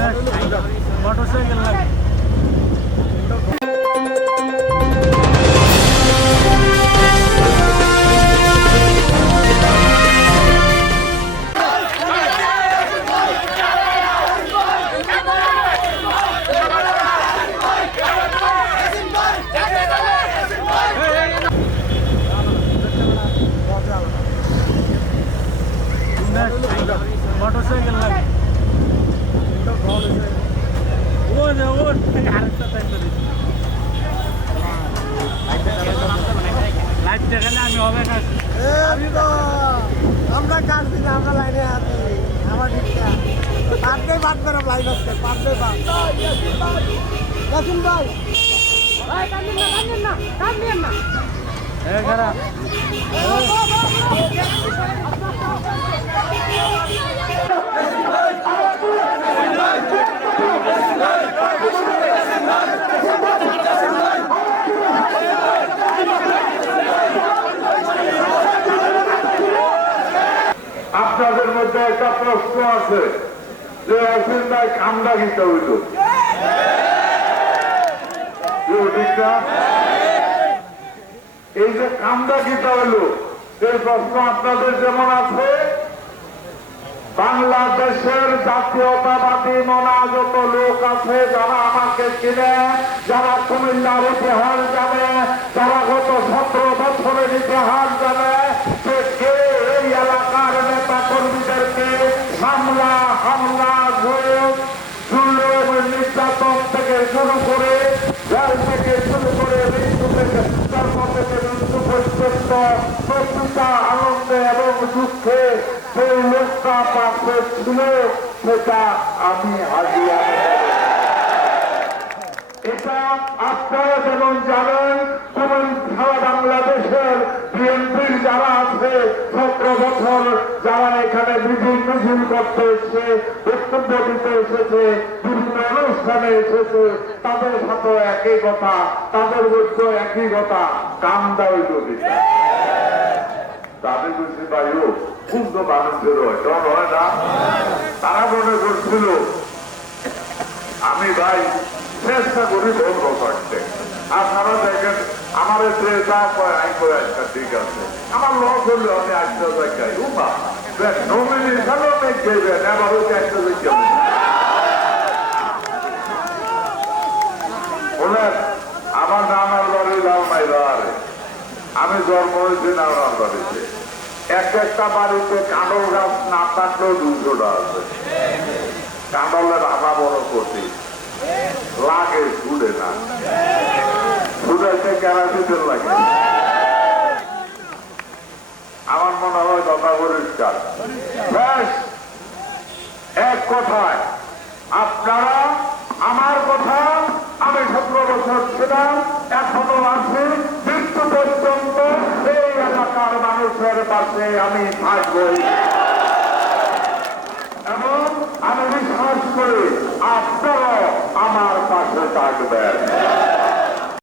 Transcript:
Motorcycle লাগে motorcycle লাগে live দেখালে আমি হবে না আমরা কাটছি না, আমরা লাইনে আছি। আমার ঠিকটা পাঁচটাই বাদ বেরো লাইন আসছে, পাঁচটাই বাদ। ইয়াসিন ভাই কান্দেন না খারাপ আপনাদের মধ্যে একটা প্রশ্ন আছে যে আসেন ভাই কামটা গীতা হইত ঠিক না? এই যে কামটা গীতা হইল এই প্রশ্ন আপনাদের যেমন আছে, বাংলাদেশের জাতীয়তাবাদী মনা যত লোক আছে যারা আমাকে চিনে, যারা কুমিল্লার ইতিহাস জানে, যারা গত 17 বছরের ইতিহাস জানে, সে কে এই এলাকার নেতা কর্মীদেরকে হামলা নির্যাতন থেকে শুরু করে জেল থেকে শুরু করে মৃত্যু থেকে জন্ম থেকে মৃত্যু পর্যন্ত প্রতিটা আনন্দে এবং দুঃখে সেই লোকটা পাশে ছিল, সেটা আমি হাজিয়া। এটা আপনারা যেমন জানেন, যেমন সারা বাংলাদেশের বিএনপির যারা আছে 17 বছর যারা এখানে মিছিল করতে এসেছে, বক্তব্য দিতে এসেছে, বিভিন্ন অনুষ্ঠানে এসেছে, তাদের সাথে একই কথা, তাদের মধ্যে একই কথা, কামদা হইল দিতে। তাদের বুঝি ভাইও খুব তো মানুষের হয় না, তারা মনে করছিল আমি ভাই চেষ্টা করি বন্ধ করতে। আপনারা দেখেন আমার যে যা কয় আই করে একটা ঠিক আছে, আমার লস হলে আমি একটা জায়গায় নমিনেশনও দেখবেন আবার ওকে একটা জায়গায় বলেন আমার নানার বাড়ি লাল মাইলারে, আমি জন্ম হয়েছি নানার বাড়িতে। একটা বাড়িতে কাঁড়ল গাছ না থাকলেও 200টা আছে। কাঁড়লের আধা বড় ক্ষতি লাগে, ছুড়ে না, ছুড়াইতে কেরাসিনের লাগে। আমার মনে হয় কথা পরিষ্কার। ব্যাস এক কথায় আপনারা আমার কথা, আমি 17 বছর ছিলাম, এখনো আছি, মৃত্যু পর্যন্ত এই এলাকার মানুষের পাশে আমি থাকবই এবং আমি বিশ্বাস করি আপনারাও আমার পাশে থাকবেন।